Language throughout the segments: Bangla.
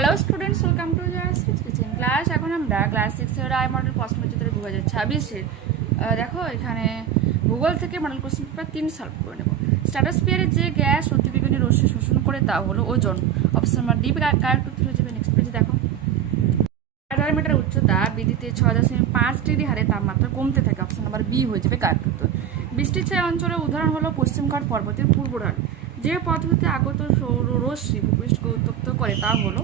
Hello students, welcome to kitchen class. এখন আমরা ক্লাস 6-এর আই মডেল প্রশ্নচিত্র 2026-এর দেখো এখানে ভূগোল থেকে মডেল কোশ্চেন পেপার 3 সলভ করে নেব। স্ট্র্যাটোস্ফিয়ারের যে গ্যাস অতিবেগুনি রশ্মি শোষণ করে তা হলো ওজন। অপশন নাম্বার ডি কারেক্ট উত্তর হয়ে যাবে। নেক্সট পেজে দেখো, 18 মিটার উচ্চতা বৃদ্ধিতে 6.5 ডিগ্রি হারে তাপমাত্রা কমতে থাকে। অপশন নাম্বার বি হয়ে যাবে কারেক্ট উত্তর। বৃষ্টির ছায়া অঞ্চলের উদাহরণ হলো পশ্চিমঘাট পর্বতের পূর্ব ঢাল। যে পদ্ধতিতে আগত সৌররশ্মি ভূপৃষ্ঠকে উত্তপ্ত করে তা হলো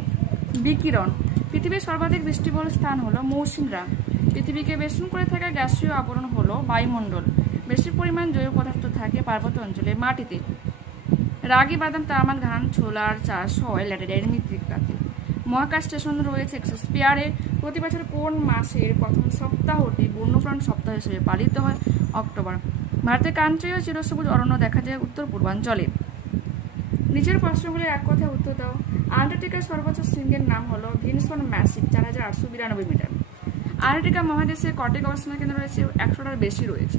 বিকিরণ। পৃথিবীর সর্বাধিক বৃষ্টিবহুল স্থান হলো মৌসুমীগ্রাম। পৃথিবীকে বেষ্টন করে থাকা গ্যাসীয় আবরণ হলো বায়ুমণ্ডল। বেশি পরিমাণ জৈব পদার্থ থাকে পার্বত্য অঞ্চলের মাটিতে। রাগি, বাদাম, তামাক, ধান, ছোলার চাষ হয় ল্যাটেরাইট মৃত্তিকাতে। মহাকাশ স্টেশন রয়েছে এক্সোস্ফিয়ারে। প্রতি বছর কোন মাসের প্রথম সপ্তাহটি বন্যপ্রাণ সপ্তাহ হিসেবে পালিত হয়? অক্টোবর। ভারতের ক্রান্তীয় চিরসবুজ অরণ্য দেখা যায় উত্তর পূর্বাঞ্চলে। নিচের প্রশ্নগুলির এক কথায় উত্তর দাও। আন্টার্কটিকার সর্বোচ্চ শৃঙ্গের নাম হলো ভিনসন ম্যাসিভ, 4892 মিটার। আন্টার্কটিকা মহাদেশে কটি গবেষণা কেন্দ্র রয়েছে? 100টার বেশি রয়েছে।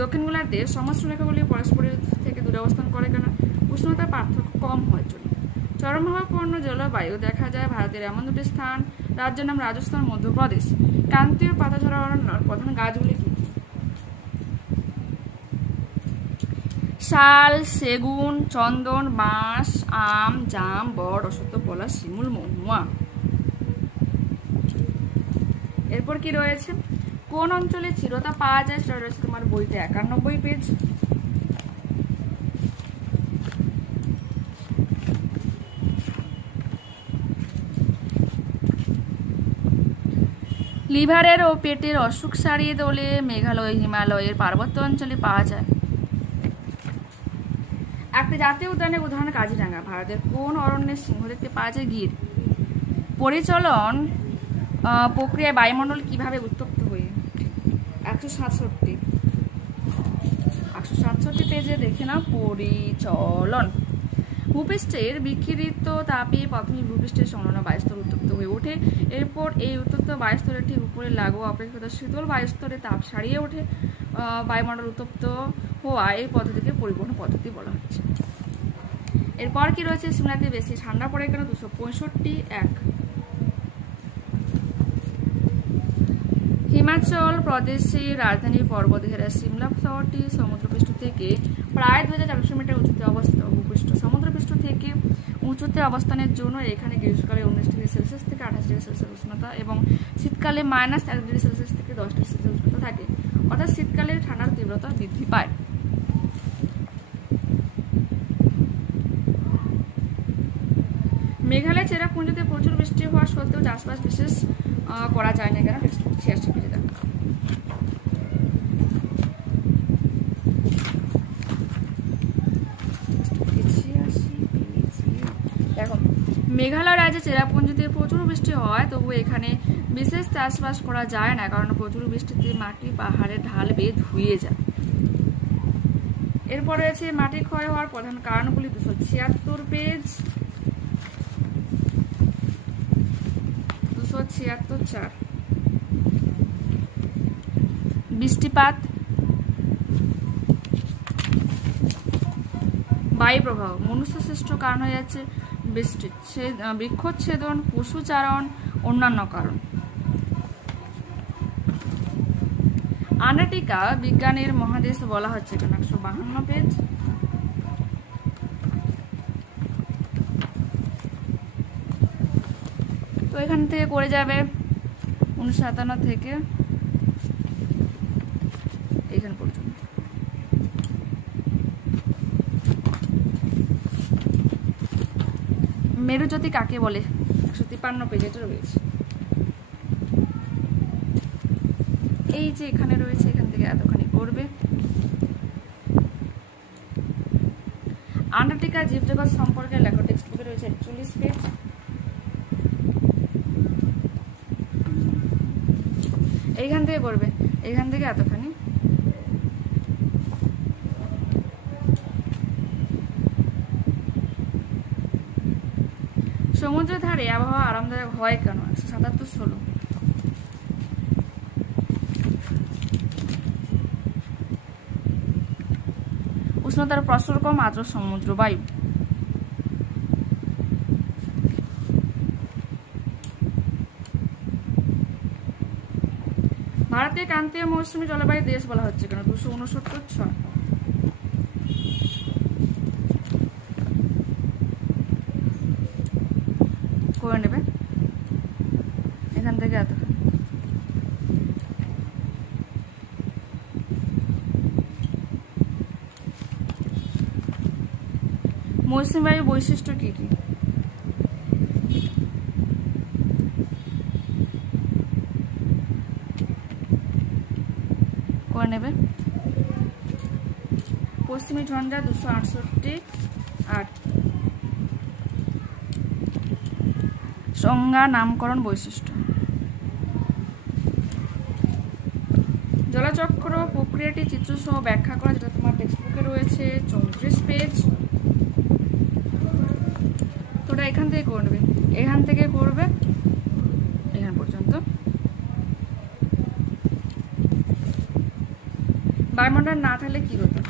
দক্ষিণ গোলার্ধে সমস্ত রেখাগুলি পরস্পরের থেকে দূরে অবস্থান করে কেন? উষ্ণতার পার্থক্য কম হওয়ার জন্য। চরমভাবাপন্ন জলবায়ু দেখা যায় ভারতের এমন দুটি স্থান, রাজ্যের নাম রাজস্থান, মধ্যপ্রদেশ। ক্রান্তীয় পাতাঝরা অরণ্যর প্রধান গাছগুলি কি? শাল, সেগুন, চন্দন, বাঁশ, আম, জাম, বট, অশ্বত্থ, পলাশ, শিমুল, মহুয়া। এরপর কি রয়েছে? কোন অঞ্চলে চিরতা পাওয়া যায়? সেটা রয়েছে তোমার বইতে 91 পেজ। লিভারের ও পেটের অসুখ সারিয়ে তোলে মেঘালয়, হিমালয়ের পার্বত্য অঞ্চলে পাওয়া যায়। একটি জাতীয় উদ্যানের উদাহরণ কাজিরাঙ্গা। ভারতের কোন অরণ্যের সিংহ দেখতে পাওয়া যায়? গির। পরিচলন প্রক্রিয়ায় বায়ুমণ্ডল কিভাবে উত্তপ্ত হয়ে? 167 পেজে দেখে নাও পরিচলন। ভূপৃষ্ঠের বিকিরিত তাপে প্রথমে ভূপৃষ্ঠের সংলগ্ন বায়ুস্তর উত্তপ্ত হয়ে ওঠে। এরপর এই উত্তপ্ত বায়ুস্তরের ঠিক উপরে লাগু অপেক্ষিত শীতল বায়ুস্তরে তাপ সারিয়ে ওঠে। বায়ুমণ্ডল উত্তপ্ত হওয়া এই পদ্ধতিকে পরিবহন পদ্ধতি বলা হচ্ছে। এরপর কি রয়েছে? সিমলাতে বেশি ঠান্ডা পড়ে কেন? 265 হিমাচল প্রদেশের রাজধানী পর্বতঘেরা সিমলা শহরটি সমুদ্রপৃষ্ঠ থেকে প্রায় 2400 মিটার উঁচুতে অবস্থিত। ভূপৃষ্ঠ সমুদ্রপৃষ্ঠ থেকে উঁচুতে অবস্থানের জন্য এখানে গ্রীষ্মকালে 19 ডিগ্রি সেলসিয়াস থেকে 28 ডিগ্রি সেলসিয়াস উষ্ণতা এবং শীতকালে -1 ডিগ্রি সেলসিয়াস থেকে 10 ডিগ্রি সেলসিয়াস উষ্ণতা থাকে। অর্থাৎ শীতকালে ঠান্ডার তীব্রতা বৃদ্ধি পায়। মেঘালয় চেরাপুঞ্জিতে প্রচুর বৃষ্টি হওয়া সত্ত্বেও চাষবাস বিশেষ করা যায় না কেন? 86 পেজে দেখো। দেখো, মেঘালয় রাজ্যে চেরাপুঞ্জিতে প্রচুর বৃষ্টি হয়, তবু এখানে বিশেষ চাষবাস করা যায় না, কারণ প্রচুর বৃষ্টিতে মাটি পাহাড়ের ঢাল বেয়ে ধুয়ে যায়। এরপর রয়েছে মাটি ক্ষয় হওয়ার প্রধান কারণগুলি। 276 পেজ। 276-4 বৃষ্টিপাত, বায়ু প্রবাহ। মনুষ্য সৃষ্ট কারণ হয়ে যাচ্ছে বৃক্ষচ্ছেদন, পশুচারণ, অন্যান্য কারণ। আন্টার্কটিকা বিজ্ঞানের মহাদেশ বলা হচ্ছে কেন? 152 পেজ। তো এখান থেকে করে যাবে 1957 থেকে এখান পর্যন্ত। মেরুজ্যোতি কাকে বলে? 153 পেজ এটা রয়েছে। এই যে এখানে রয়েছে, এখান থেকে এতখানি করবে। আন্টার্কটিকার জীবজগৎ সম্পর্কে লেখা টেক্সট বুকে রয়েছে 41 পেজ। এইখান থেকে করবে, এইখান থেকে এতখানি। সমুদ্রের ধারে আবহাওয়া আরামদায়ক হয় কেন? 177-16 উষ্ণতার প্রসর কম, আর্দ্র সমুদ্র বায়ু। ভারতের ক্রান্তীয় মৌসুমী জলবায়ু দেশ বলা হচ্ছে কেন? 269 করে নেবে এখান থেকে এত। মৌসুমী বায়ু বৈশিষ্ট্য কি কি? করে নেবে। পশ্চিমী ঝঞ্ঝা 268 8। সংজ্ঞা নামকরণ বৈশিষ্ট্য। জলচক্র প্রক্রিয়াটি চিত্রসহ ব্যাখ্যা করা, যেটা তোমার টেক্সট বুকে রয়েছে 34 পেজ। তো ওটা এখান থেকে করবে, এখান থেকে করবে এখান পর্যন্ত। বায়ুমণ্ডল না থাকলে কি হতো?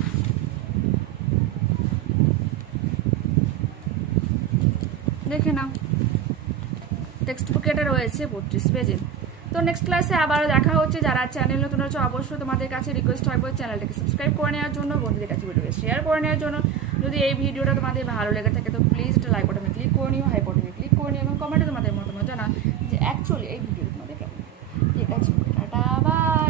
দেখে নাও, টেক্সট বুকে এটা রয়েছে 32 পেজে। তো নেক্সট ক্লাসে আবার দেখা হচ্ছে। যারা চ্যানেল নতুন হচ্ছে অবশ্যই তোমাদের কাছে রিকোয়েস্ট থাকবে চ্যানেলটাকে সাবস্ক্রাইব করে নেওয়ার জন্য, বন্ধুদের কাছে ভিডিওকে শেয়ার করে নেওয়ার জন্য। যদি এই ভিডিওটা তোমাদের ভালো লেগে থাকে তো প্লিজ একটা লাইক বাটনে ক্লিক করে নিও, হাই বাটনে ক্লিক করে নিও এবং কমেন্টে তোমাদের মতামত জানা যে অ্যাকচুয়ালি এই ভিডিওটা তোমাদের কেমন। ঠিক আছে, টাটা, বাই।